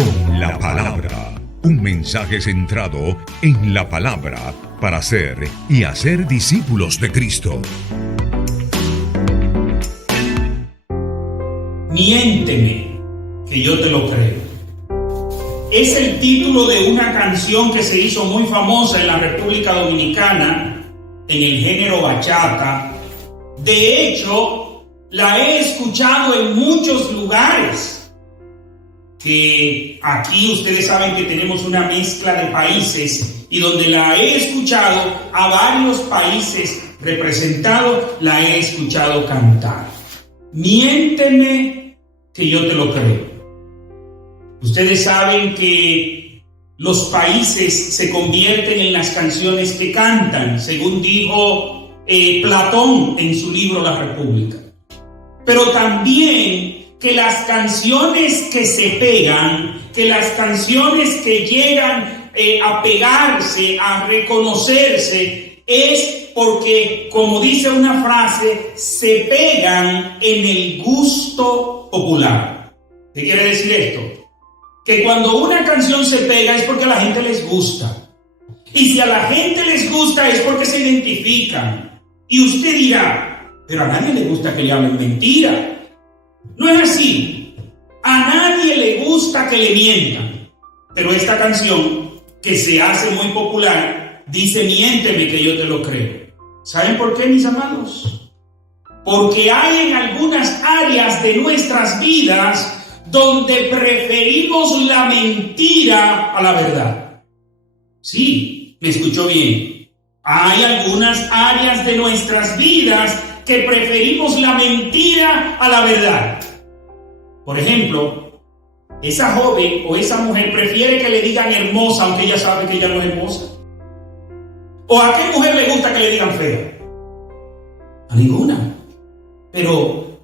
con la palabra. Un mensaje centrado en la palabra para ser y hacer discípulos de Cristo. Miénteme, que yo te lo creo. Es el título de una canción que se hizo muy famosa en la República Dominicana, en el género bachata. De hecho, la he escuchado en muchos lugares. Que aquí ustedes saben que tenemos una mezcla de países y donde la he escuchado a varios países representados, la he escuchado cantar. Miénteme que yo te lo creo. Ustedes saben que los países se convierten en las canciones que cantan, según dijo Platón en su libro La República. Pero también que las canciones que se pegan, que las canciones que llegan a pegarse, a reconocerse, es porque, como dice una frase, se pegan en el gusto popular. ¿Qué quiere decir esto? Que cuando una canción se pega es porque a la gente les gusta. Y si a la gente les gusta es porque se identifican. Y usted dirá, pero a nadie le gusta que le hablen mentira. No es así. A nadie le gusta que le mientan. Pero esta canción, que se hace muy popular, dice: miénteme que yo te lo creo. ¿Saben por qué, mis amados? Porque hay en algunas áreas de nuestras vidas donde preferimos la mentira a la verdad. Sí, me escuchó bien. Hay algunas áreas de nuestras vidas que preferimos la mentira a la verdad. Por ejemplo, esa joven o esa mujer prefiere que le digan hermosa aunque ella sabe que ella no es hermosa. ¿O a qué mujer le gusta que le digan fea? A ninguna. Pero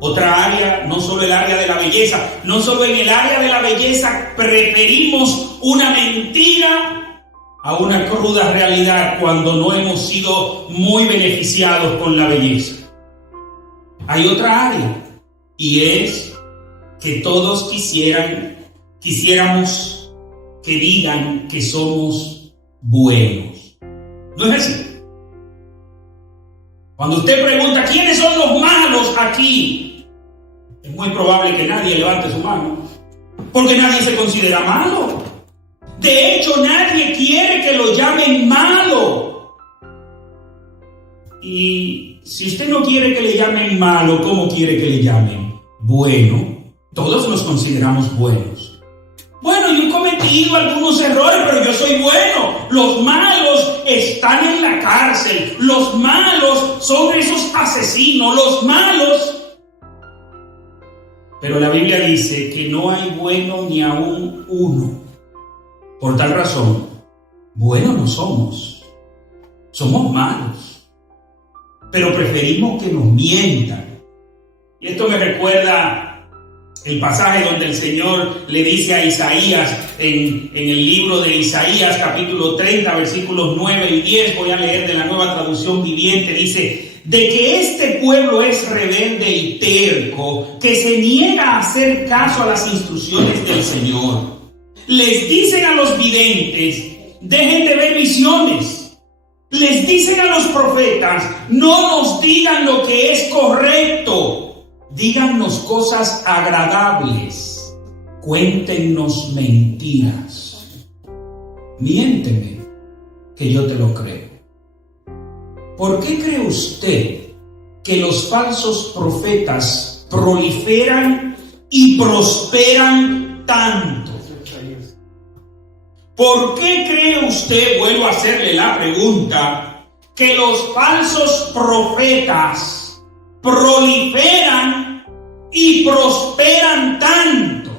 otra área, no solo el área de la belleza, no solo en el área de la belleza preferimos una mentira a una cruda realidad cuando no hemos sido muy beneficiados con la belleza. Hay otra área, y es que todos quisiéramos que digan que somos buenos. ¿No es así? Cuando usted pregunta quiénes son los malos aquí, es muy probable que nadie levante su mano, porque nadie se considera malo. De hecho, nadie quiere que lo llamen malo. Y si usted no quiere que le llamen malo, ¿cómo quiere que le llamen? Bueno, todos nos consideramos buenos. Bueno, yo he cometido algunos errores, pero yo soy bueno. Los malos están en la cárcel. Los malos son esos asesinos. Los malos. Pero la Biblia dice que no hay bueno ni aún uno. Por tal razón, buenos no somos. Somos malos. Pero preferimos que nos mientan. Y esto me recuerda el pasaje donde el Señor le dice a Isaías, en el libro de Isaías, capítulo 30, versículos 9 y 10, voy a leer de la Nueva Traducción Viviente, dice: de que este pueblo es rebelde y terco, que se niega a hacer caso a las instrucciones del Señor. Les dicen a los videntes: dejen de ver visiones. Les dicen a los profetas: no nos digan lo que es correcto. Díganos cosas agradables, cuéntenos mentiras. Miénteme, que yo te lo creo. ¿Por qué cree usted que los falsos profetas proliferan y prosperan tanto? ¿Por qué cree usted, vuelvo a hacerle la pregunta, que los falsos profetas proliferan y prosperan tanto?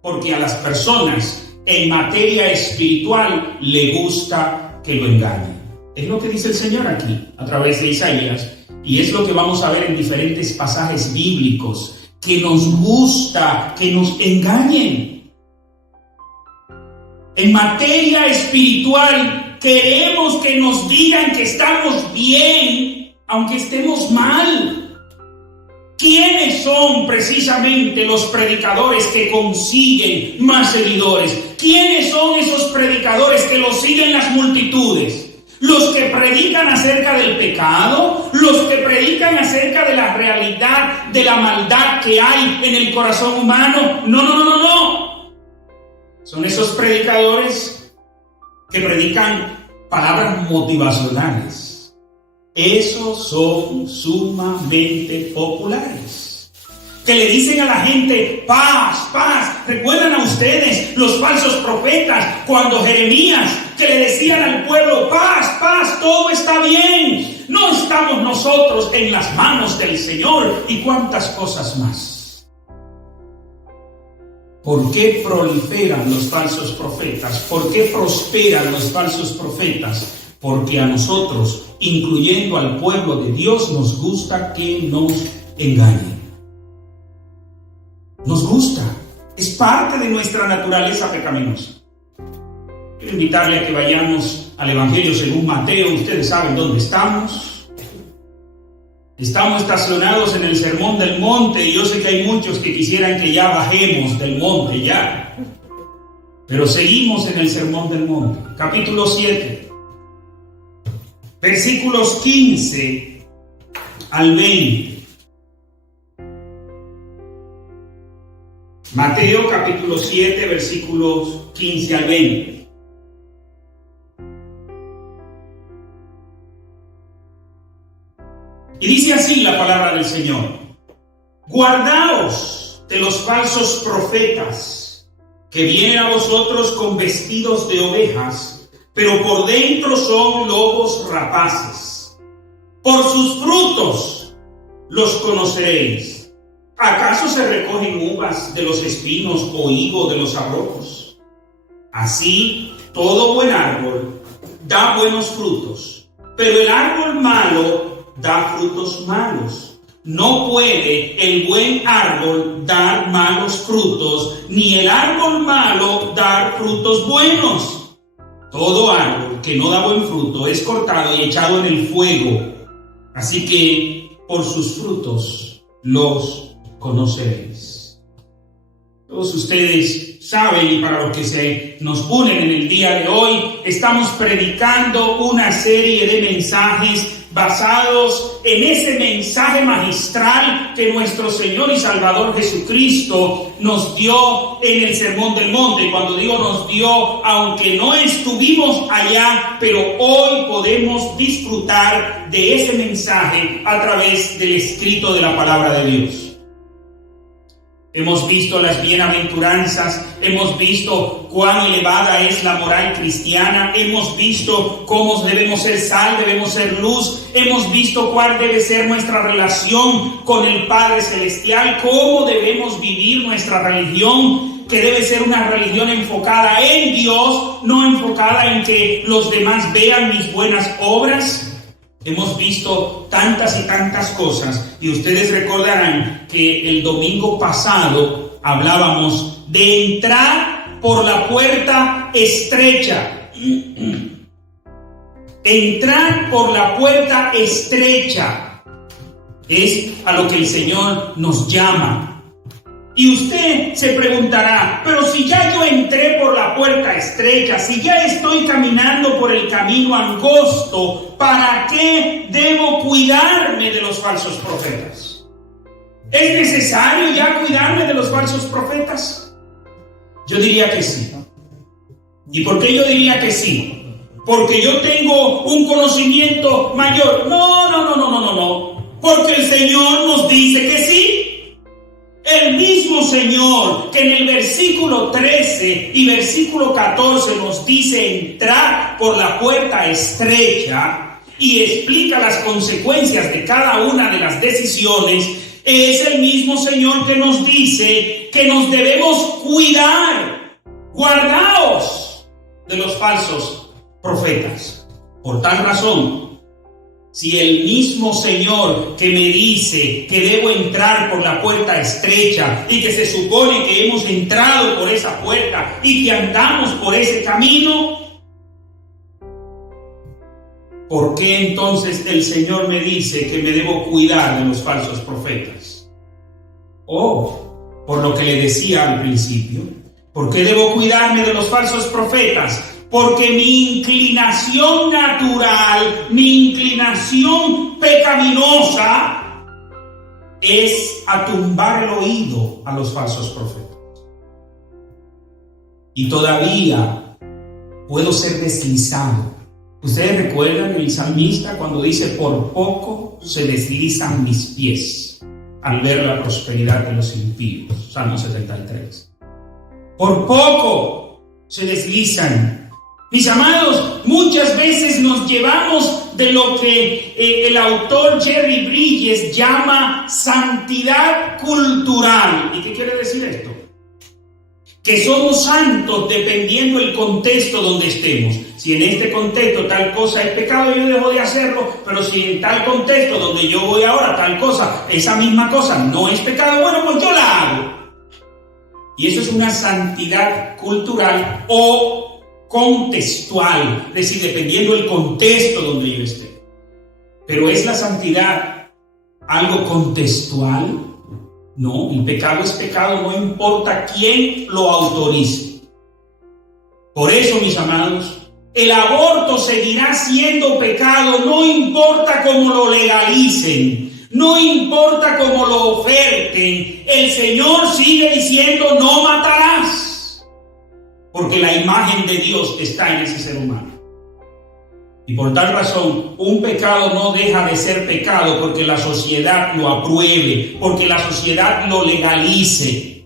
Porque a las personas en materia espiritual le gusta que lo engañen. Es lo que dice el Señor aquí a través de Isaías, y es lo que vamos a ver en diferentes pasajes bíblicos, que nos gusta que nos engañen. En materia espiritual queremos que nos digan que estamos bien aunque estemos mal. ¿Quiénes son precisamente los predicadores que consiguen más seguidores? ¿Quiénes son esos predicadores que los siguen las multitudes? ¿Los que predican acerca del pecado? ¿Los que predican acerca de la realidad de la maldad que hay en el corazón humano? No. Son esos predicadores que predican palabras motivacionales. Esos son sumamente populares. Que le dicen a la gente, paz, paz. ¿Recuerdan a ustedes los falsos profetas cuando Jeremías, que le decían al pueblo, paz, paz, todo está bien, no estamos nosotros en las manos del Señor? Y cuántas cosas más. ¿Por qué proliferan los falsos profetas? ¿Por qué prosperan los falsos profetas? Porque a nosotros, incluyendo al pueblo de Dios, nos gusta que nos engañen. Nos gusta. Es parte de nuestra naturaleza pecaminosa. Quiero invitarle a que vayamos al Evangelio según Mateo. Ustedes saben dónde estamos. Estamos estacionados en el Sermón del Monte, y yo sé que hay muchos que quisieran que ya bajemos del monte ya. Pero seguimos en el Sermón del Monte. Capítulo 7. Versículos 15 al 20. Mateo capítulo 7, versículos 15 al 20. Y dice así la palabra del Señor: guardaos de los falsos profetas, que vienen a vosotros con vestidos de ovejas, pero por dentro son lobos rapaces. Por sus frutos los conoceréis. ¿Acaso se recogen uvas de los espinos o higo de los abrojos? Así, todo buen árbol da buenos frutos, pero el árbol malo da frutos malos. No puede el buen árbol dar malos frutos, ni el árbol malo dar frutos buenos. Todo árbol que no da buen fruto es cortado y echado en el fuego. Así que por sus frutos los conoceréis. Todos ustedes saben, y para los que se nos unen en el día de hoy, estamos predicando una serie de mensajes basados en ese mensaje magistral que nuestro Señor y Salvador Jesucristo nos dio en el Sermón del Monte. Cuando digo nos dio, aunque no estuvimos allá, pero hoy podemos disfrutar de ese mensaje a través del escrito de la palabra de Dios. Hemos visto las bienaventuranzas, hemos visto cuán elevada es la moral cristiana, hemos visto cómo debemos ser sal, debemos ser luz, hemos visto cuál debe ser nuestra relación con el Padre Celestial, cómo debemos vivir nuestra religión, que debe ser una religión enfocada en Dios, no enfocada en que los demás vean mis buenas obras. Hemos visto tantas y tantas cosas, y ustedes recordarán que el domingo pasado hablábamos de entrar por la puerta estrecha. Entrar por la puerta estrecha es a lo que el Señor nos llama. Y usted se preguntará, pero si ya yo entré por la puerta estrecha, si ya estoy caminando por el camino angosto, ¿para qué debo cuidarme de los falsos profetas? ¿Es necesario ya cuidarme de los falsos profetas? Yo diría que sí. ¿Y por qué yo diría que sí? ¿Porque yo tengo un conocimiento mayor? No. Porque el Señor nos dice que sí. El mismo Señor que en el versículo 13 y versículo 14 nos dice entrar por la puerta estrecha y explica las consecuencias de cada una de las decisiones, es el mismo Señor que nos dice que nos debemos cuidar, guardaos de los falsos profetas. Por tal razón, si el mismo Señor que me dice que debo entrar por la puerta estrecha y que se supone que hemos entrado por esa puerta y que andamos por ese camino, ¿por qué entonces el Señor me dice que me debo cuidar de los falsos profetas? Por lo que le decía al principio, ¿por qué debo cuidarme de los falsos profetas? Porque mi inclinación natural, mi inclinación pecaminosa es a tumbar el oído a los falsos profetas. Y todavía puedo ser deslizado. Ustedes recuerdan el salmista cuando dice: por poco se deslizan mis pies al ver la prosperidad de los impíos. Salmo 73. Por poco se deslizan. Mis amados, muchas veces nos llevamos de lo que el autor Jerry Bridges llama santidad cultural. ¿Y qué quiere decir esto? Que somos santos dependiendo del contexto donde estemos. Si en este contexto tal cosa es pecado, yo dejo de hacerlo, pero si en tal contexto donde yo voy ahora, tal cosa, esa misma cosa no es pecado, bueno, pues yo la hago. Y eso es una santidad cultural o contextual, es decir, dependiendo del contexto donde yo esté. Pero ¿es la santidad algo contextual? No, el pecado es pecado, no importa quién lo autorice. Por eso, mis amados, el aborto seguirá siendo pecado, no importa cómo lo legalicen, no importa cómo lo oferten. El Señor sigue diciendo: no matarás, porque la imagen de Dios está en ese ser humano. Y por tal razón, un pecado no deja de ser pecado porque la sociedad lo apruebe, porque la sociedad lo legalice.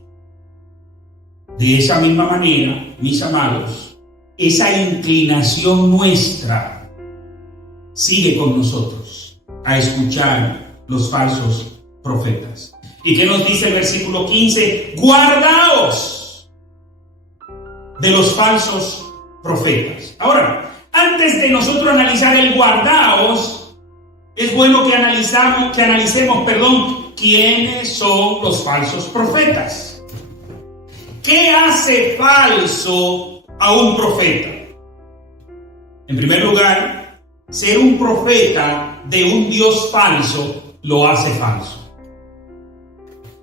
De esa misma manera, mis amados, esa inclinación nuestra sigue con nosotros a escuchar los falsos profetas. ¿Y qué nos dice el versículo 15? Guardaos de los falsos profetas. Ahora, antes de nosotros analizar el guardaos, es bueno que analicemos, quiénes son los falsos profetas. ¿Qué hace falso a un profeta? En primer lugar, ser un profeta de un Dios falso lo hace falso.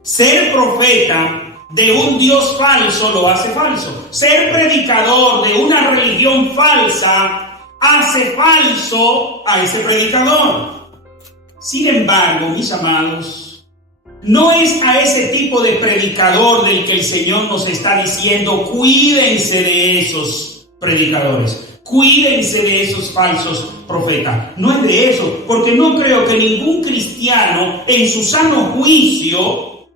Ser profeta de un Dios falso lo hace falso. Ser predicador de una religión falsa hace falso a ese predicador. Sin embargo, mis amados, no es a ese tipo de predicador del que el Señor nos está diciendo: cuídense de esos predicadores, cuídense de esos falsos profetas. No es de eso, porque no creo que ningún cristiano en su sano juicio,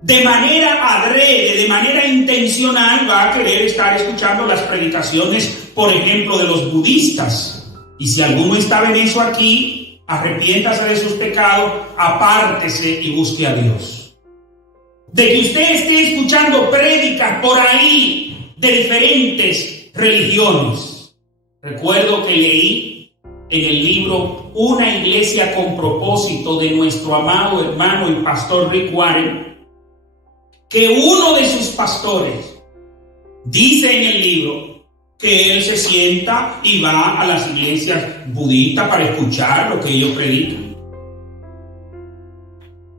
de manera adrede, de manera intencional, va a querer estar escuchando las predicaciones, por ejemplo, de los budistas. Y si alguno estaba en eso aquí, arrepiéntase de sus pecados, apártese y busque a Dios. De que usted esté escuchando prédicas por ahí de diferentes religiones. Recuerdo que leí en el libro Una iglesia con propósito de nuestro amado hermano y pastor Rick Warren, que uno de sus pastores dice en el libro que él se sienta y va a las iglesias budistas para escuchar lo que ellos predican.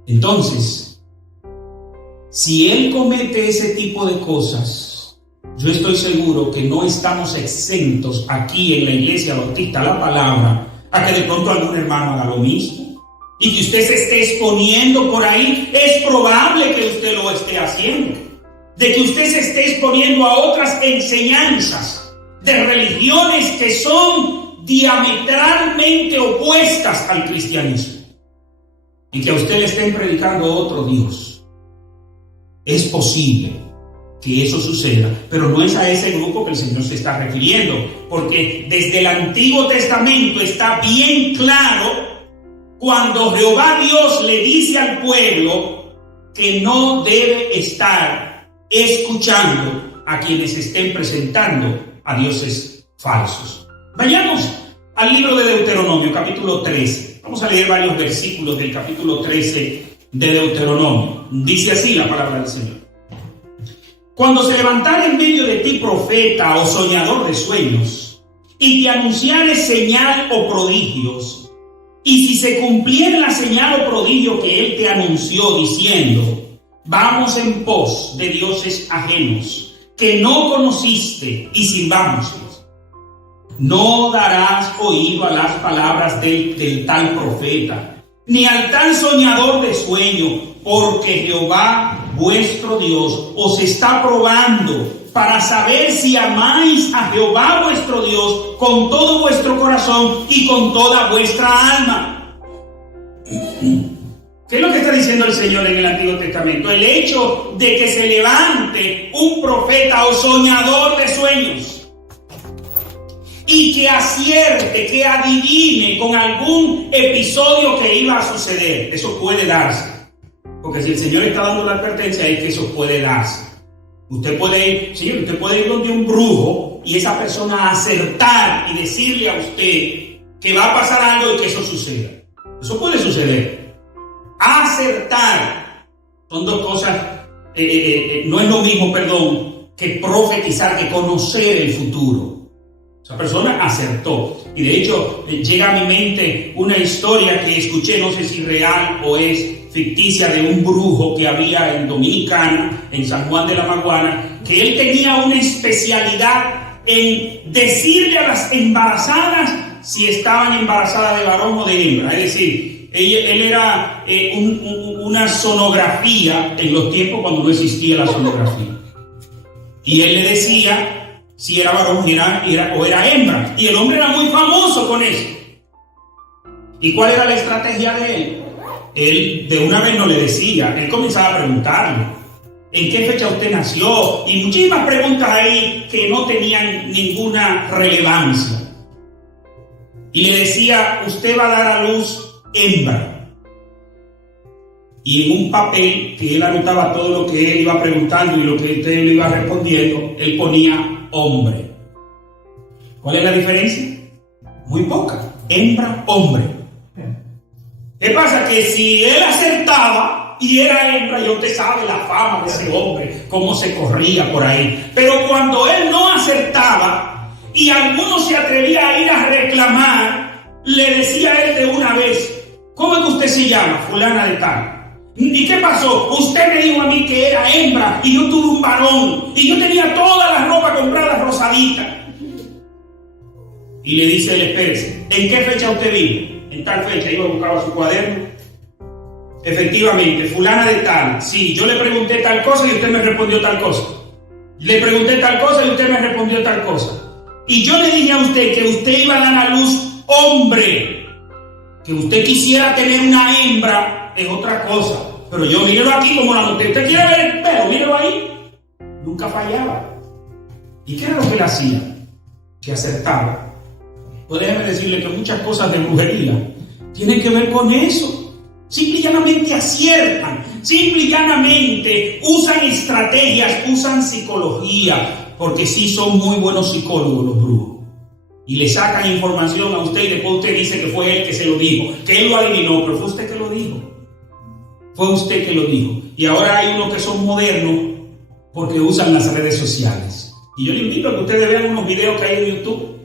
Entonces, si él comete ese tipo de cosas, yo estoy seguro que no estamos exentos aquí en la Iglesia Bautista La Palabra a que de pronto algún hermano haga lo mismo. Y que usted se esté exponiendo por ahí, es probable que usted lo esté haciendo. De que usted se esté exponiendo a otras enseñanzas de religiones que son diametralmente opuestas al cristianismo. Y que a usted le estén predicando otro Dios. Es posible que eso suceda, pero no es a ese grupo que el Señor se está refiriendo, porque desde el Antiguo Testamento está bien claro cuando Jehová Dios le dice al pueblo que no debe estar escuchando a quienes estén presentando a dioses falsos. Vayamos al libro de Deuteronomio, capítulo 13. Vamos a leer varios versículos del capítulo 13 de Deuteronomio. Dice así la palabra del Señor: cuando se levantare en medio de ti profeta o soñador de sueños, y te anunciare señal o prodigios, y si se cumpliera la señal o prodigio que él te anunció, diciendo: vamos en pos de dioses ajenos que no conociste y sirvámoslos. No darás oído a las palabras del tal profeta, ni al tal soñador de sueño, porque Jehová vuestro Dios os está probando para saber si amáis a Jehová vuestro Dios con todo vuestro corazón y con toda vuestra alma. ¿Qué es lo que está diciendo el Señor en el Antiguo Testamento? El hecho de que se levante un profeta o soñador de sueños y que acierte, que adivine con algún episodio que iba a suceder. Eso puede darse. Porque si el Señor está dando la advertencia es que eso puede darse. Usted puede ir donde un brujo y esa persona acertar y decirle a usted que va a pasar algo y que eso suceda. Eso puede suceder. Acertar son dos cosas, no es lo mismo, que profetizar, que conocer el futuro. Esa persona acertó. Y de hecho, llega a mi mente una historia que escuché, no sé si real o es ficticia, de un brujo que había en Dominicana, en San Juan de la Maguana, que él tenía una especialidad en decirle a las embarazadas si estaban embarazadas de varón o de hembra. Es decir, él era una sonografía en los tiempos cuando no existía la sonografía. Y él le decía si era varón o era hembra. Y el hombre era muy famoso con eso. ¿Y cuál era la estrategia de él? Él de una vez no le decía, él comenzaba a preguntarle, ¿en qué fecha usted nació? Y muchísimas preguntas ahí que no tenían ninguna relevancia. Y le decía, usted va a dar a luz hembra. Y en un papel que él anotaba todo lo que él iba preguntando y lo que usted le iba respondiendo, él ponía hombre. ¿Cuál es la diferencia? Muy poca. Hembra, hombre. ¿Qué pasa? Que si él acertaba y era hembra, ya usted sabe la fama de ese hombre, cómo se corría por ahí. Pero cuando él no acertaba y alguno se atrevía a ir a reclamar, le decía a él de una vez, ¿cómo es que usted se llama? Fulana de tal. ¿Y qué pasó? Usted me dijo a mí que era hembra y yo tuve un varón y yo tenía toda la ropa comprada rosadita. Y le dice él, espérese, ¿en qué fecha usted vino? En tal fecha. Iba a buscar su cuaderno. Efectivamente, fulana de tal. Sí, yo le pregunté tal cosa y usted me respondió tal cosa. Le pregunté tal cosa y usted me respondió tal cosa. Y yo le dije a usted que usted iba a dar a luz hombre. Que usted quisiera tener una hembra es otra cosa. Pero yo mírelo aquí como la noté. ¿Usted quiere ver el pelo? Mírelo ahí. Nunca fallaba. ¿Y qué era lo que él hacía? Que acertaba. Pues déjeme decirle que muchas cosas de brujería tienen que ver con eso. Simple y llanamente aciertan. Simple y llanamente usan estrategias, usan psicología. Porque sí son muy buenos psicólogos los brujos. Y le sacan información a usted y después usted dice que fue él que se lo dijo. Que él lo adivinó, pero fue usted que lo dijo. Fue usted que lo dijo. Y ahora hay unos que son modernos porque usan las redes sociales. Y yo le invito a que ustedes vean unos videos que hay en YouTube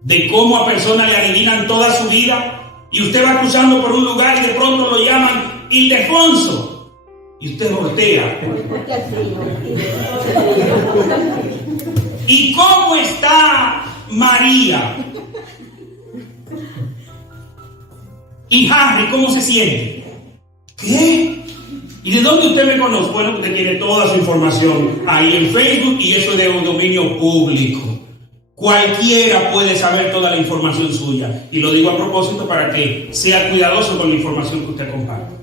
de cómo a personas le adivinan toda su vida y usted va cruzando por un lugar y de pronto lo llaman Ildefonso y usted voltea. ¿Y cómo está María? ¿Y Harry cómo se siente? ¿Qué? ¿Y de dónde usted me conoce? Bueno, usted tiene toda su información ahí en Facebook y eso es de un dominio público. Cualquiera puede saber toda la información suya. Y lo digo a propósito para que sea cuidadoso con la información que usted comparte.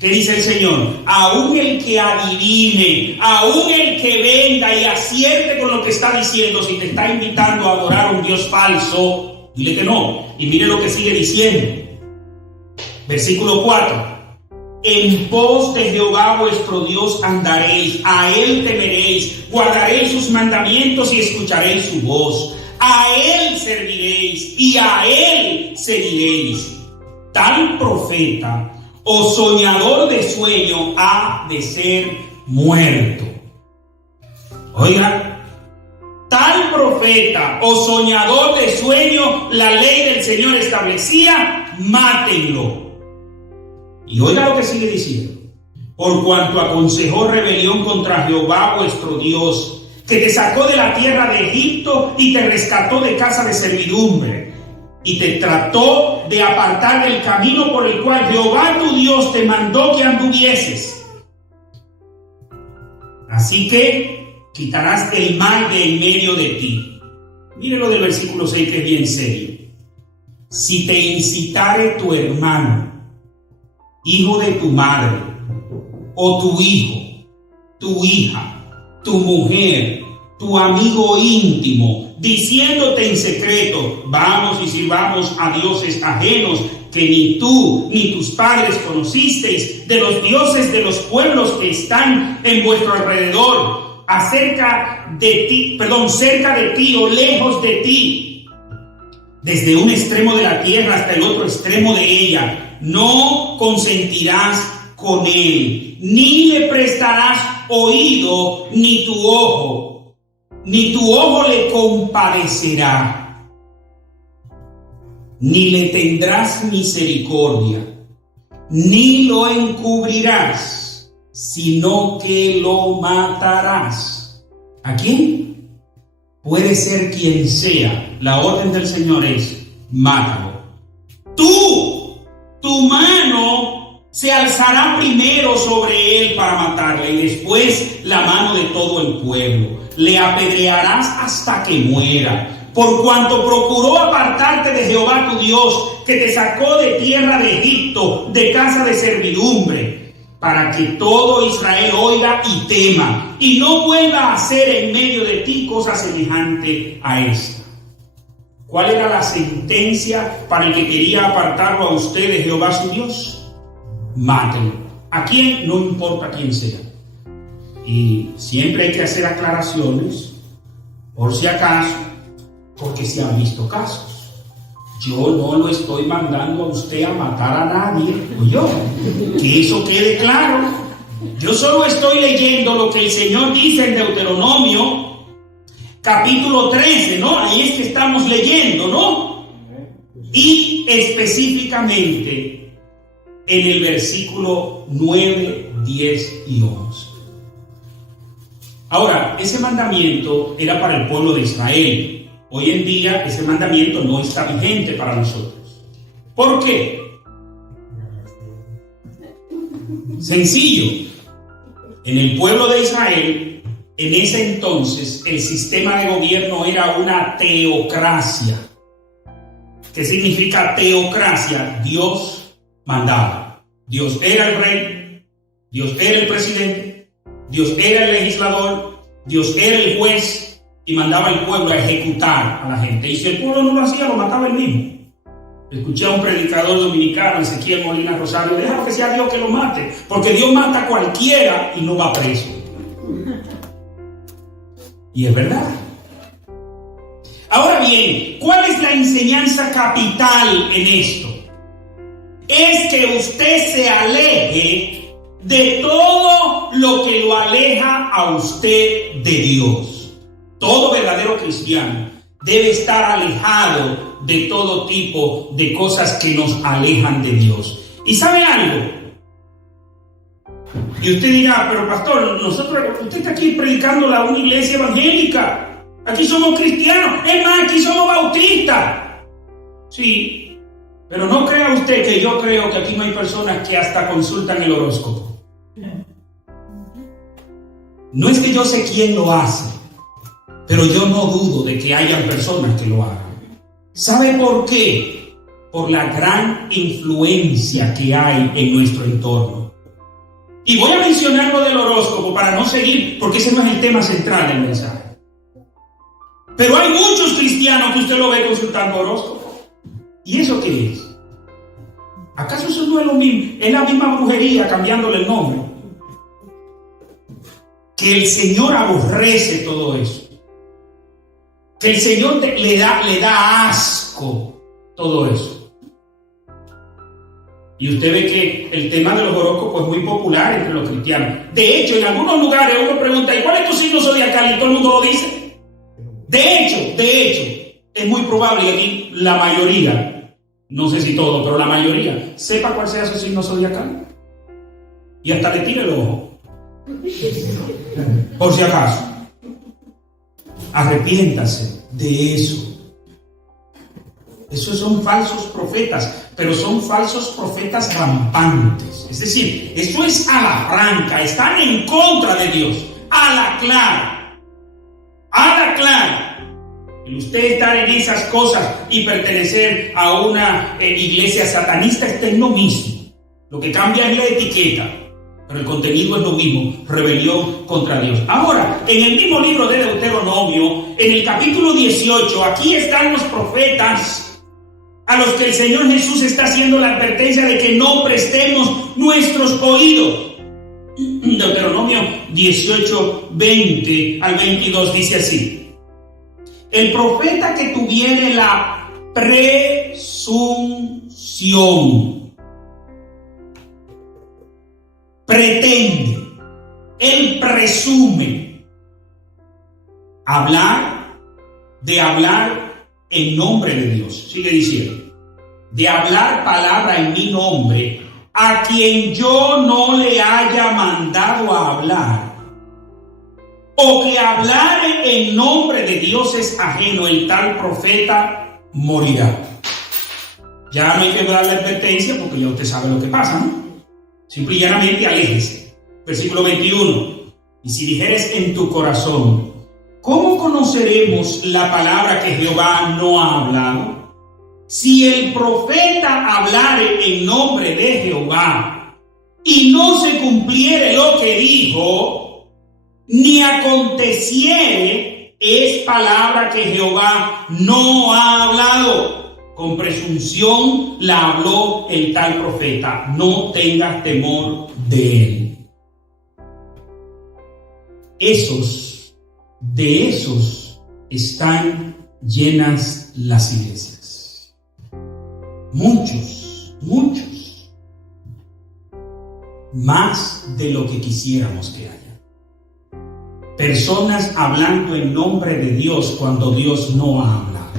¿Qué dice el Señor? Aún el que adivine, aún el que venda y acierte con lo que está diciendo, si te está invitando a adorar a un Dios falso, dile que no. Y mire lo que sigue diciendo. Versículo 4. En pos de Jehová vuestro Dios andaréis, a Él temeréis, guardaréis sus mandamientos y escucharéis su voz. A Él serviréis y a Él seguiréis. Tal profeta o soñador de sueño ha de ser muerto. Oigan, tal profeta o soñador de sueño, la ley del Señor establecía, mátenlo. Y oiga lo que sigue diciendo. por cuanto aconsejó rebelión contra Jehová vuestro Dios, que te sacó de la tierra de Egipto y te rescató de casa de servidumbre, y te trató de apartar del camino por el cual Jehová tu Dios te mandó que anduvieses. Así que quitarás el mal de en medio de ti. Mire lo del versículo 6, que es bien serio. Si te incitare tu hermano, hijo de tu madre, o tu hijo, tu hija, tu mujer, tu amigo íntimo, diciéndote en secreto, vamos y sirvamos a dioses ajenos que ni tú ni tus padres conocisteis, de los dioses de los pueblos que están en vuestro alrededor, cerca de ti o lejos de ti, desde un extremo de la tierra hasta el otro extremo de ella, no consentirás con él, ni le prestarás oído, ni tu ojo le compadecerá, ni le tendrás misericordia, ni lo encubrirás, sino que lo matarás. ¿A quién? Puede ser quien sea. La orden del Señor es: mátalo. Tu mano se alzará primero sobre él para matarle, y después la mano de todo el pueblo. Le apedrearás hasta que muera, por cuanto procuró apartarte de Jehová tu Dios, que te sacó de tierra de Egipto, de casa de servidumbre, para que todo Israel oiga y tema, y no vuelva a hacer en medio de ti cosa semejante a esta. ¿Cuál era la sentencia para el que quería apartarlo a usted de Jehová su Dios? Mátenlo. ¿A quién? No importa quién sea. Y siempre hay que hacer aclaraciones, por si acaso, porque se han visto casos. Yo no lo estoy mandando a usted a matar a nadie, que eso quede claro. Yo solo estoy leyendo lo que el Señor dice en Deuteronomio, capítulo 13, ¿no? Ahí es que estamos leyendo, ¿no? Y específicamente en el versículo 9, 10 y 11. Ahora, ese mandamiento era para el pueblo de Israel. Hoy en día ese mandamiento no está vigente para nosotros. ¿Por qué? Sencillo. En el pueblo de Israel, en ese entonces, el sistema de gobierno era una teocracia. ¿Qué significa teocracia? Dios mandaba. Dios era el rey, Dios era el presidente, Dios era el legislador, Dios era el juez, y mandaba al pueblo a ejecutar a la gente. Y si el pueblo no lo hacía, lo mataba él mismo. Escuché a un predicador dominicano, Ezequiel Molina Rosario: déjalo que sea Dios que lo mate, porque Dios mata a cualquiera y no va preso. Y es verdad. Ahora bien, ¿cuál es la enseñanza capital en esto? Es que usted se aleje de todo lo que lo aleja a usted de Dios. Todo verdadero cristiano debe estar alejado de todo tipo de cosas que nos alejan de Dios. ¿Y sabe algo? Y usted dirá: pero pastor, usted está aquí predicando una iglesia evangélica. Aquí somos cristianos. Es más, aquí somos bautistas. Sí, pero no crea usted que yo creo que aquí no hay personas que hasta consultan el horóscopo. No es que yo sé quién lo hace, pero yo no dudo de que hayan personas que lo hagan. ¿Sabe por qué? Por la gran influencia que hay en nuestro entorno. Y voy a mencionar lo del horóscopo para no seguir, porque ese no es el tema central del mensaje. Pero hay muchos cristianos que usted lo ve consultando horóscopo. ¿Y eso qué es? ¿Acaso eso no es lo mismo? Es la misma brujería cambiándole el nombre. Que el Señor aborrece todo eso. Que el Señor le da asco todo eso. Y usted ve que el tema de los horóscopos es muy popular entre los cristianos. De hecho, en algunos lugares uno pregunta: ¿y cuál es tu signo zodiacal? Y todo el mundo lo dice. De hecho, es muy probable que aquí la mayoría, no sé si todo, pero la mayoría, sepa cuál sea su signo zodiacal. y hasta le tira el ojo. Por si acaso. Arrepiéntase de eso. Esos son falsos profetas, pero son falsos profetas rampantes. Es decir, eso es a la franca, están en contra de Dios, a la clara. A la clara. Y usted estar en esas cosas y pertenecer a una iglesia satanista está en lo mismo. Lo que cambia es la etiqueta, pero el contenido es lo mismo, rebelión contra Dios. Ahora, en el mismo libro de Deuteronomio, en el capítulo 18, aquí están los profetas a los que el Señor Jesús está haciendo la advertencia de que no prestemos nuestros oídos. Deuteronomio 18, 20 al 22 dice así: el profeta que tuviere la presunción, pretende, él presume hablar en nombre de Dios. Sigue diciendo: de hablar palabra en mi nombre, a quien yo no le haya mandado a hablar, o que hablare en nombre de dioses ajenos, el tal profeta morirá. Ya no hay que dar la advertencia porque ya usted sabe lo que pasa, ¿no? Simple y llanamente aléjese. Versículo 21. Y si dijeres en tu corazón: ¿cómo conoceremos la palabra que Jehová no ha hablado? Si el profeta hablare en nombre de Jehová y no se cumpliere lo que dijo, ni aconteciere, es palabra que Jehová no ha hablado. Con presunción la habló el tal profeta. No tengas temor de él. De esos están llenas las iglesias. Muchos, más de lo que quisiéramos que haya. Personas hablando en nombre de Dios cuando Dios no ha hablado.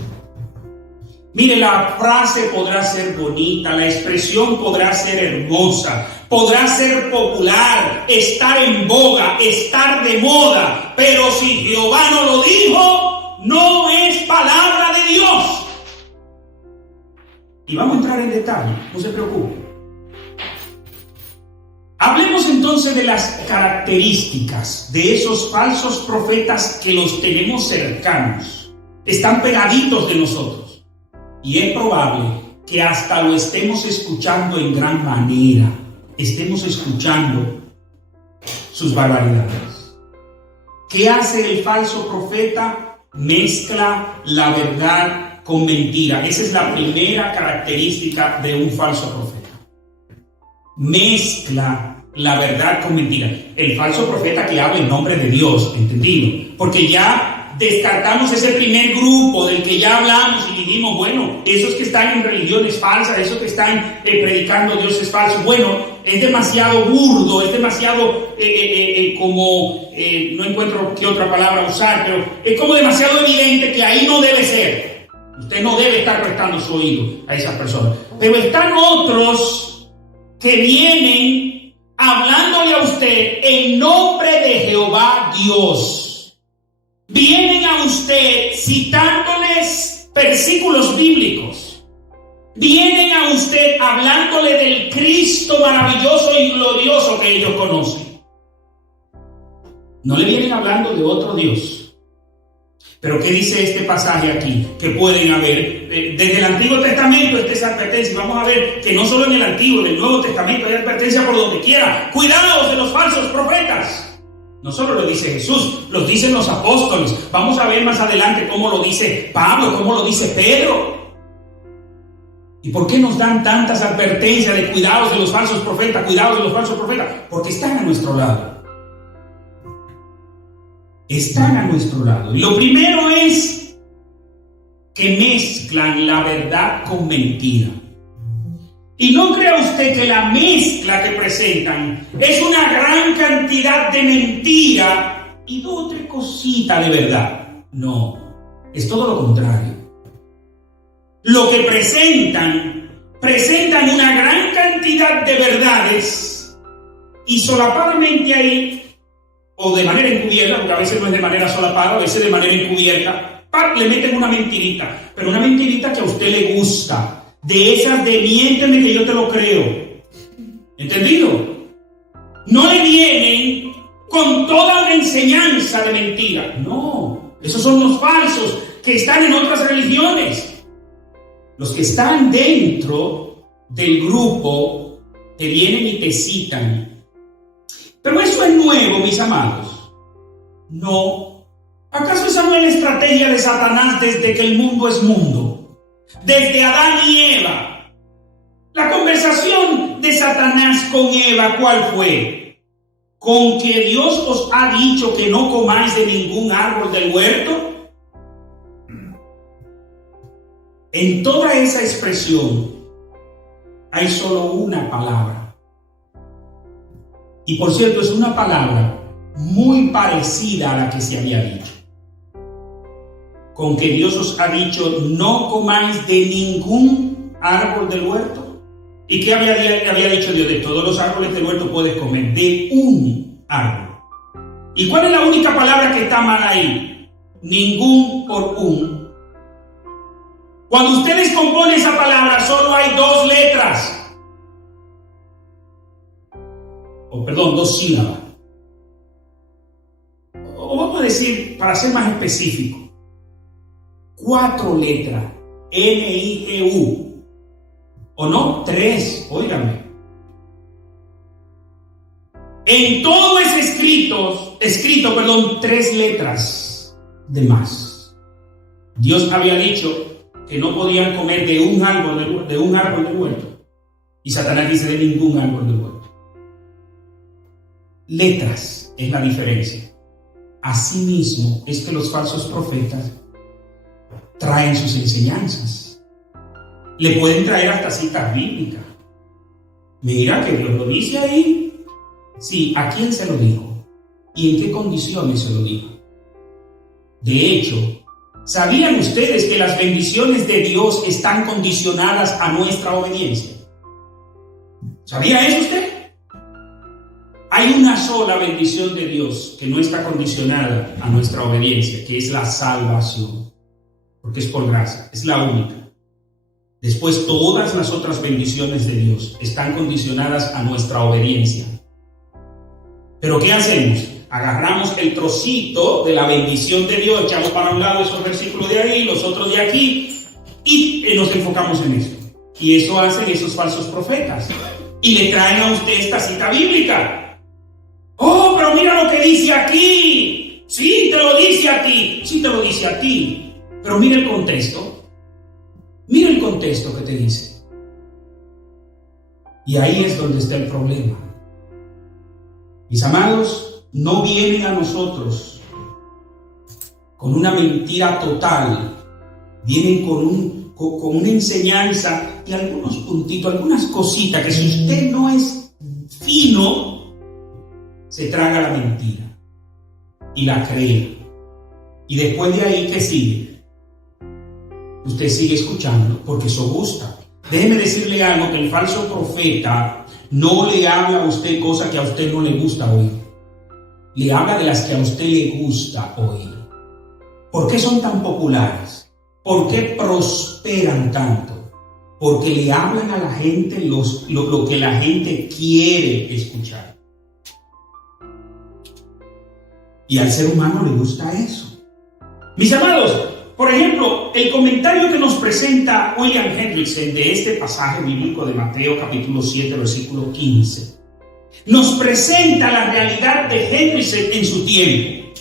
Mire, la frase podrá ser bonita, la expresión podrá ser hermosa, podrá ser popular, estar en boga, estar de moda, pero si Jehová no lo dijo, no es palabra de Dios. Y vamos a entrar en detalle, no se preocupe. Hablemos entonces de las características de esos falsos profetas que los tenemos cercanos, están pegaditos de nosotros. Y es probable que hasta lo estemos escuchando en gran manera, estemos escuchando sus barbaridades. ¿Qué hace el falso profeta? Mezcla la verdad con mentira. Esa es la primera característica de un falso profeta. Mezcla la verdad con mentira. El falso profeta que habla en nombre de Dios, ¿entendido? Porque ya descartamos ese primer grupo del que ya hablamos y dijimos, bueno, esos que están en religiones falsas, esos que están predicando dioses falsos, bueno, es demasiado burdo, es demasiado no encuentro qué otra palabra usar, pero es como demasiado evidente que ahí no debe ser. Usted no debe estar prestando su oído a esas personas. Pero están otros que vienen hablándole a usted en nombre de Jehová Dios. Vienen a usted citándoles versículos bíblicos. Vienen a usted hablándole del Cristo maravilloso y glorioso que ellos conocen. No le vienen hablando de otro Dios. Pero ¿qué dice este pasaje aquí? Que pueden haber, desde el Antiguo Testamento esta es advertencia. Vamos a ver que no solo en el Antiguo, en el Nuevo Testamento hay advertencia por donde quiera. Cuidados de los falsos profetas. No solo lo dice Jesús, lo dicen los apóstoles. Vamos a ver más adelante cómo lo dice Pablo, cómo lo dice Pedro. ¿Y por qué nos dan tantas advertencias de cuidados de los falsos profetas, cuidados de los falsos profetas? Porque están a nuestro lado. Están a nuestro lado. Y lo primero es que mezclan la verdad con mentira. Y no crea usted que la mezcla que presentan es una gran cantidad de mentira y otra cosita de verdad. No, es todo lo contrario. Lo que presentan una gran cantidad de verdades y solapadamente ahí, o de manera encubierta, porque a veces no es de manera solapada, a veces de manera encubierta, le meten una mentirita, pero una mentirita que a usted le gusta, de esas de miénteme que yo te lo creo. ¿Entendido? No le vienen con toda una enseñanza de mentira. No, esos son los falsos que están en otras religiones. Los que están dentro del grupo te vienen y te citan. Pero eso es nuevo, mis amados. No. ¿Acaso esa no es la estrategia de Satanás desde que el mundo es mundo? Desde Adán y Eva. La conversación de Satanás con Eva, ¿cuál fue? ¿Con que Dios os ha dicho que no comáis de ningún árbol del huerto? En toda esa expresión hay solo una palabra. Y por cierto, es una palabra muy parecida a la que se había dicho. Con que Dios os ha dicho no comáis de ningún árbol del huerto. ¿Y qué había dicho Dios? De todos los árboles del huerto puedes comer, de un árbol. ¿Y cuál es la única palabra que está mal ahí? Ningún por un. Cuando usted descompone esa palabra, solo hay dos letras. Dos sílabas. O vamos a decir, para ser más específico, 4 letras. M-I-G-U. ¿O no? 3, óigame. En todo es escrito, 3 letras de más. Dios había dicho que no podían comer de un árbol del huerto. Y Satanás dice de ningún árbol del huerto. Letras es la diferencia. Asimismo es que los falsos profetas traen sus enseñanzas. Le pueden traer hasta citas bíblicas. Mira que Dios lo dice ahí. Sí, ¿a quién se lo dijo? ¿Y en qué condiciones se lo dijo? De hecho, ¿sabían ustedes que las bendiciones de Dios están condicionadas a nuestra obediencia? ¿Sabía eso usted? Hay una sola bendición de Dios que no está condicionada a nuestra obediencia, que es la salvación. Porque es por gracia, es la única. Después, todas las otras bendiciones de Dios están condicionadas a nuestra obediencia. ¿Pero qué hacemos? Agarramos el trocito de la bendición de Dios, echamos para un lado esos versículos de ahí, los otros de aquí, y nos enfocamos en eso. Y eso hacen esos falsos profetas. Y le traen a usted esta cita bíblica. ¡Oh, pero mira lo que dice aquí! Sí, te lo dice a ti. Sí, te lo dice a ti. Pero mira el contexto. Mira el contexto que te dice. Y ahí es donde está el problema. Mis amados, no vienen a nosotros con una mentira total. Vienen con una enseñanza y algunos puntitos, algunas cositas que si usted no es fino, se traga la mentira y la cree. Y después de ahí, ¿qué sigue? Usted sigue escuchando porque eso gusta. Déjeme decirle algo, que el falso profeta no le habla a usted cosas que a usted no le gusta oír. Le habla de las que a usted le gusta oír. ¿Por qué son tan populares? ¿Por qué prosperan tanto? Porque le hablan a la gente lo que la gente quiere escuchar. Y al ser humano le gusta eso. Mis amados, por ejemplo, el comentario que nos presenta William Hendrickson de este pasaje bíblico de Mateo capítulo 7, versículo 15, nos presenta la realidad de Hendrickson en su tiempo.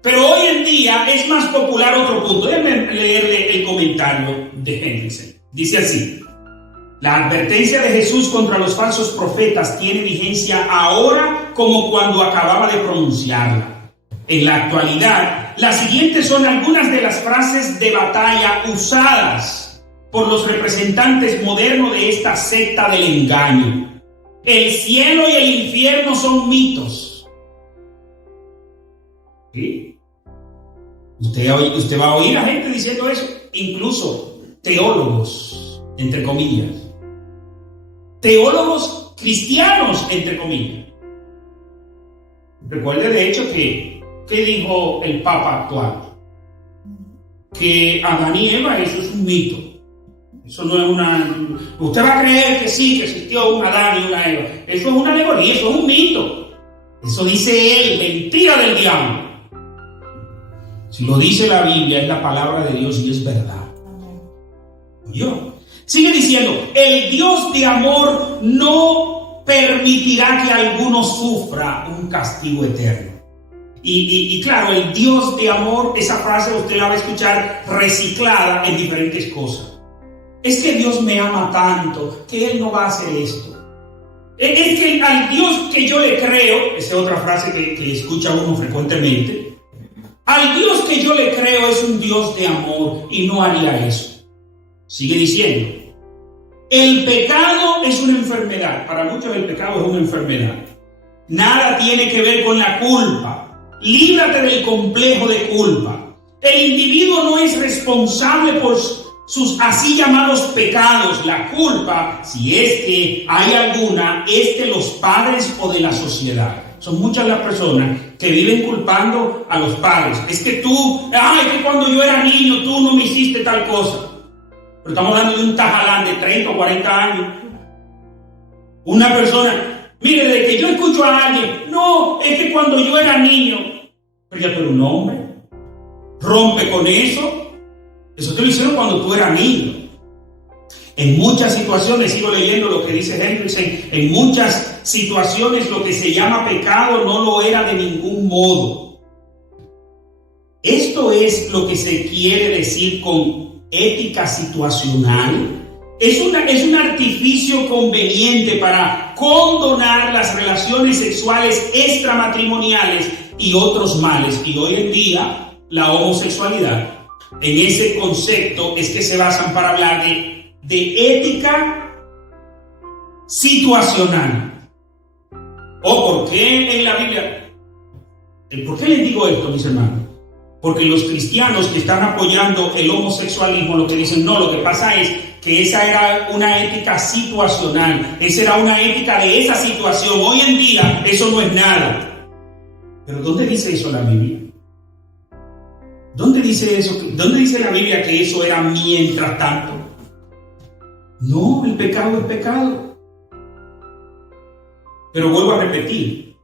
Pero hoy en día es más popular otro punto. Déjenme leerle el comentario de Hendrickson. Dice así: la advertencia de Jesús contra los falsos profetas tiene vigencia ahora como cuando acababa de pronunciarla. En la actualidad, las siguientes son algunas de las frases de batalla usadas por los representantes modernos de esta secta del engaño. El cielo y el infierno son mitos. ¿Sí? Usted va a oír a gente diciendo eso, incluso teólogos, entre comillas. Teólogos cristianos, entre comillas. Recuerde de hecho que, ¿qué dijo el Papa actual? Que Adán y Eva, eso es un mito. Eso no es una... Usted va a creer que sí, que existió un Adán y una Eva. Eso es una alegoría, eso es un mito. Eso dice él, mentira del diablo. Si lo dice la Biblia, es la palabra de Dios y es verdad. ¿Oyó? Sigue diciendo, el Dios de amor no permitirá que alguno sufra un castigo eterno. Y claro, el Dios de amor, esa frase usted la va a escuchar reciclada en diferentes cosas. Es que Dios me ama tanto que Él no va a hacer esto. Es que al Dios que yo le creo, esa es otra frase que escucha uno frecuentemente, al Dios que yo le creo es un Dios de amor y no haría eso. Sigue diciendo, el pecado es una enfermedad. Para muchos el pecado es una enfermedad. Nada tiene que ver con la culpa. Líbrate del complejo de culpa. El individuo no es responsable por sus así llamados pecados. La culpa, si es que hay alguna, es de los padres o de la sociedad. Son muchas las personas que viven culpando a los padres. Es que tú, es que cuando yo era niño tú no me hiciste tal cosa. Pero estamos hablando de un tajalán de 30 o 40 años. Una persona, mire, de que yo escucho a alguien, no, es que cuando yo era niño, pero ya tú eres un hombre, rompe con eso. Eso te lo hicieron cuando tú eras niño. En muchas situaciones, sigo leyendo lo que dice Hendriksen, en muchas situaciones lo que se llama pecado no lo era de ningún modo. Esto es lo que se quiere decir con ética situacional. Es un artificio conveniente para condonar las relaciones sexuales extramatrimoniales y otros males. Y hoy en día, la homosexualidad, en ese concepto es que se basan para hablar de ética situacional. ¿Por qué en la Biblia? ¿Por qué les digo esto, mis hermanos? Porque los cristianos que están apoyando el homosexualismo lo que dicen, no, lo que pasa es que esa era una ética situacional, esa era una ética de esa situación. Hoy en día eso no es nada. Pero ¿dónde dice eso la Biblia? ¿Dónde dice eso? ¿Dónde dice la Biblia que eso era mientras tanto? No, el pecado es pecado. Pero vuelvo a repetir,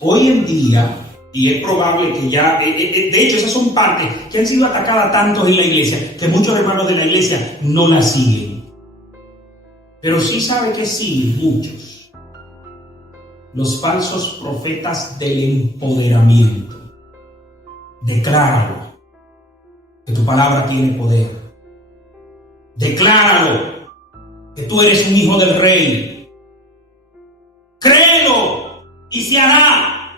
hoy en día, y es probable que ya, de hecho esas son partes que han sido atacadas tantos en la iglesia, que muchos hermanos de la iglesia no las siguen. Pero sí sabe que siguen muchos. Los falsos profetas del empoderamiento. Decláralo, que tu palabra tiene poder. Decláralo, que tú eres un hijo del rey. Créelo y se hará.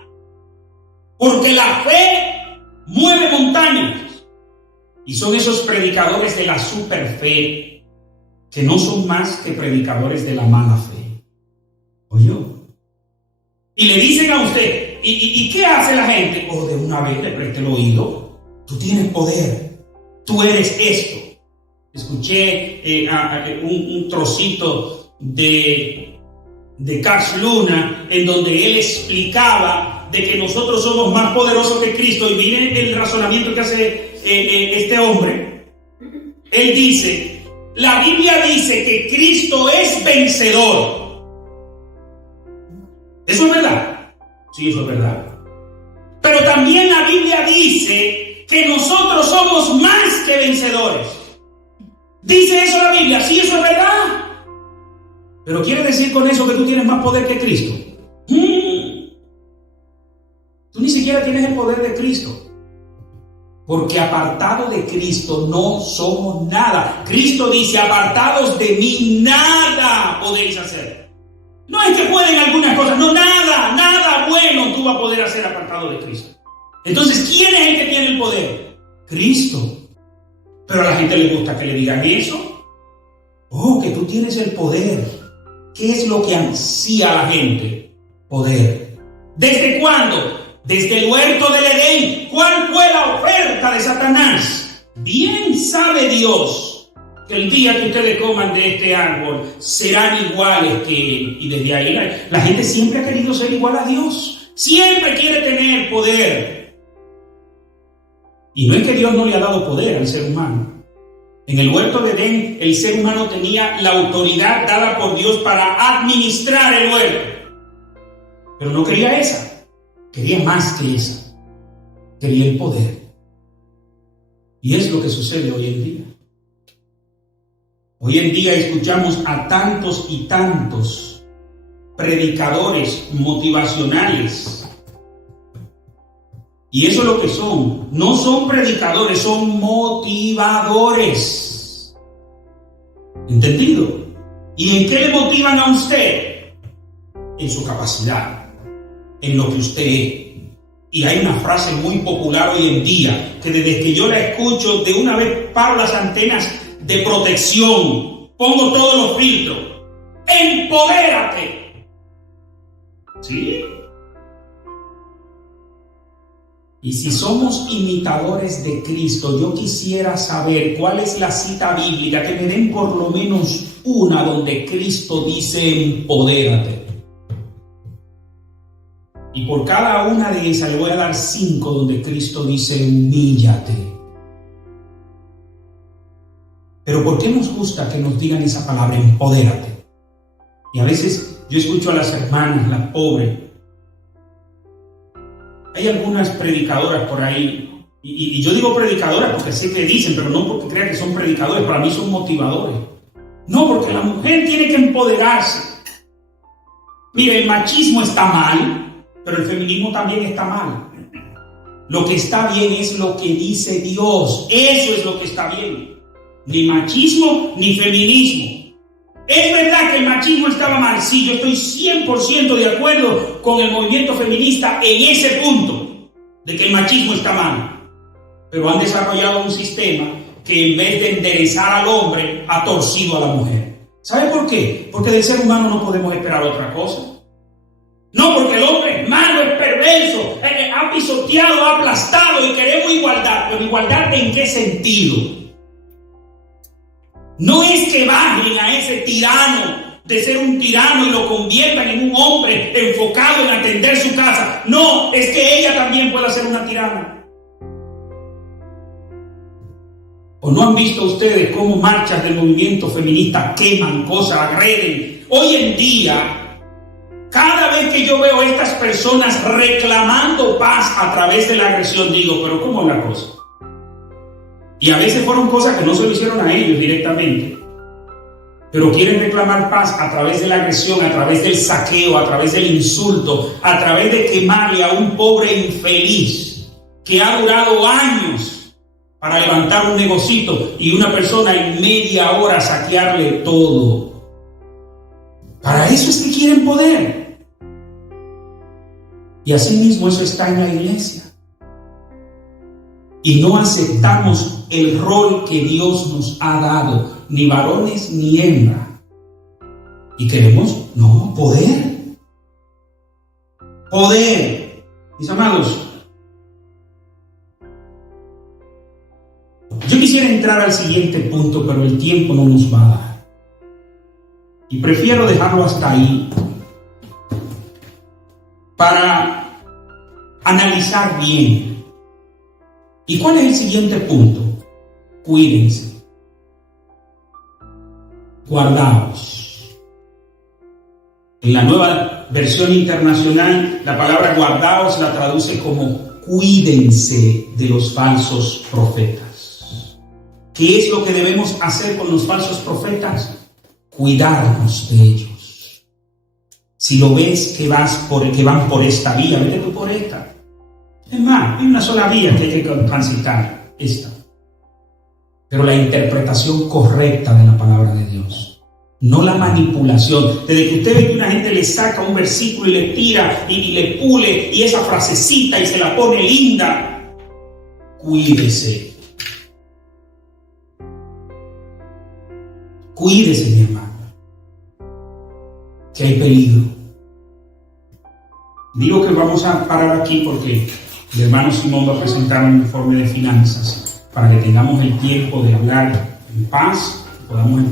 Porque la fe mueve montañas. Y son esos predicadores de la superfe que no son más que predicadores de la mala fe. ¿Oyó? Y le dicen a usted, ¿y qué hace la gente? De una vez le preste el oído. Tú tienes poder. Tú eres esto. Escuché un trocito de Carl Luna en donde él explicaba de que nosotros somos más poderosos que Cristo. Y miren el razonamiento que hace este hombre. Él dice, la Biblia dice que Cristo es vencedor. ¿Eso es verdad? Sí, eso es verdad. Pero también la Biblia dice que nosotros somos más que vencedores. ¿Dice eso la Biblia? Sí, eso es verdad. Pero ¿quiere decir con eso que tú tienes más poder que Cristo? Tú ni siquiera tienes el poder de Cristo. Porque apartado de Cristo no somos nada. Cristo dice, apartados de mí nada podéis hacer. No es que pueden algunas cosas, no, nada bueno tú vas a poder hacer apartado de Cristo. Entonces, ¿quién es el que tiene el poder? Cristo. Pero a la gente le gusta que le digan eso. Que tú tienes el poder. ¿Qué es lo que ansía a la gente? Poder. ¿Desde cuándo? Desde el huerto del Edén. ¿Cuál fue la oferta de Satanás? Bien sabe Dios que el día que ustedes coman de este árbol serán iguales que él. Y desde ahí la gente siempre ha querido ser igual a Dios. Siempre quiere tener poder. Y no es que Dios no le ha dado poder al ser humano. En el huerto de Edén, el ser humano tenía la autoridad dada por Dios para administrar el huerto. Pero no quería esa. Quería más que esa. Quería el poder. Y es lo que sucede hoy en día. Hoy en día escuchamos a tantos y tantos predicadores motivacionales. Y eso es lo que son. No son predicadores, son motivadores. ¿Entendido? ¿Y en qué le motivan a usted? En su capacidad, en lo que usted es. Y hay una frase muy popular hoy en día, que desde que yo la escucho, de una vez paro las antenas de protección, pongo todos los filtros. ¡Empodérate! ¿Sí? Y si somos imitadores de Cristo, yo quisiera saber cuál es la cita bíblica, que me den por lo menos una donde Cristo dice empodérate. Y por cada una de esas le voy a dar 5 donde Cristo dice humíllate. Pero ¿por qué nos gusta que nos digan esa palabra, empodérate? Y a veces yo escucho a las hermanas, las pobres. Hay algunas predicadoras por ahí, y yo digo predicadoras porque sé que dicen, pero no porque crean que son predicadores, para mí son motivadores. No, porque la mujer tiene que empoderarse. Mire, el machismo está mal, pero el feminismo también está mal. Lo que está bien es lo que dice Dios. Eso es lo que está bien. Ni machismo ni feminismo. Es verdad que el machismo estaba mal. Sí, yo estoy 100% de acuerdo con el movimiento feminista en ese punto, de que el machismo está mal. Pero han desarrollado un sistema que en vez de enderezar al hombre, ha torcido a la mujer. ¿Sabe por qué? Porque del ser humano no podemos esperar otra cosa. No, porque el hombre es malo, es perverso, ha pisoteado, ha aplastado y queremos igualdad. ¿Pero igualdad en qué sentido? No es que bajen a ese tirano de ser un tirano y lo conviertan en un hombre enfocado en atender su casa. No, es que ella también pueda ser una tirana. ¿O no han visto ustedes cómo marchas del movimiento feminista queman cosas, agreden? Hoy en día, cada vez que yo veo a estas personas reclamando paz a través de la agresión, digo, pero ¿cómo es la cosa? Y a veces fueron cosas que no se lo hicieron a ellos directamente, pero quieren reclamar paz a través de la agresión, a través del saqueo, a través del insulto, a través de quemarle a un pobre infeliz que ha durado años para levantar un negocito y una persona en media hora saquearle todo. Para eso es que quieren poder. Y así mismo eso está en la iglesia. Y no aceptamos el rol que Dios nos ha dado, ni varones ni hembra. Y queremos, no, poder. Poder. Mis amados, yo quisiera entrar al siguiente punto, pero el tiempo no nos va a dar. Y prefiero dejarlo hasta ahí para analizar bien. ¿Y cuál es el siguiente punto? Cuídense. Guardaos. En la nueva versión internacional, la palabra guardaos la traduce como cuídense de los falsos profetas. ¿Qué es lo que debemos hacer con los falsos profetas? Cuidarnos de ellos. Si lo ves que van por esta vía, vete tú por esta. Es más, hay una sola vía que hay que transitar, esta. Pero la interpretación correcta de la palabra de Dios, no la manipulación. Desde que usted ve que una gente le saca un versículo y le tira y le pule y esa frasecita y se la pone linda, cuídese. Cuídese, mi hermano, que hay peligro. Digo que vamos a parar aquí porque el hermano Simón va a presentar un informe de finanzas para que tengamos el tiempo de hablar en paz,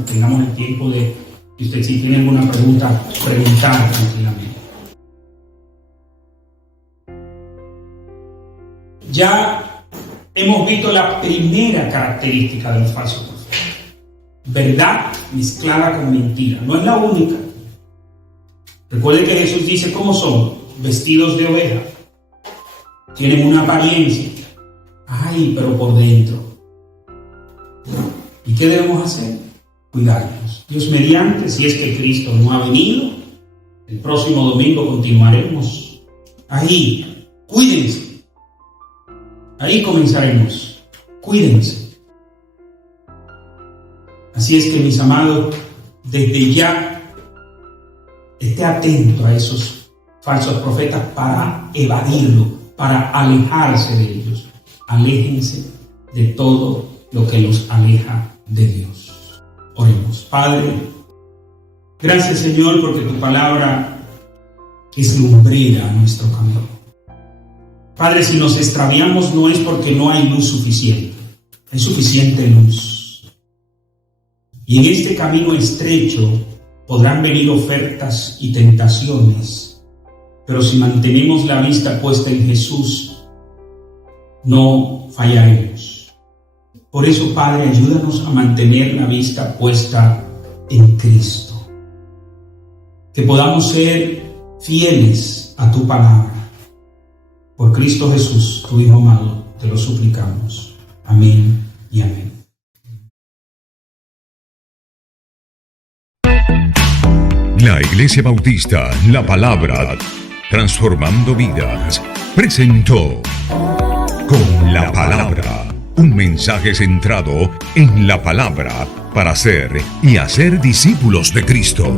tengamos el tiempo de, si usted si tiene alguna pregunta, preguntar tranquilamente. ya hemos visto la primera característica de los falsos profetas. Verdad mezclada con mentira. No es la única. Recuerde que Jesús dice cómo son, vestidos de oveja. Tienen una apariencia. Ay, pero por dentro. ¿Y qué debemos hacer? Cuidarnos. Dios mediante, si es que Cristo no ha venido, el próximo domingo continuaremos. Ahí, cuídense. Ahí comenzaremos. Cuídense. Así es que, mis amados, desde ya, esté atento a esos falsos profetas para evadirlo, para alejarse de ellos. Aléjense de todo lo que los aleja de Dios. Oremos. Padre, gracias, Señor, porque tu palabra es lumbrera a nuestro camino. Padre, si nos extraviamos no es porque no hay luz suficiente. Hay suficiente luz. Y en este camino estrecho podrán venir ofertas y tentaciones, pero si mantenemos la vista puesta en Jesús, no fallaremos. Por eso, Padre, ayúdanos a mantener la vista puesta en Cristo. Que podamos ser fieles a tu palabra. Por Cristo Jesús, tu Hijo amado, te lo suplicamos. Amén y amén. La Iglesia Bautista La Palabra, transformando vidas, presentó Con la Palabra, un mensaje centrado en la palabra para ser y hacer discípulos de Cristo.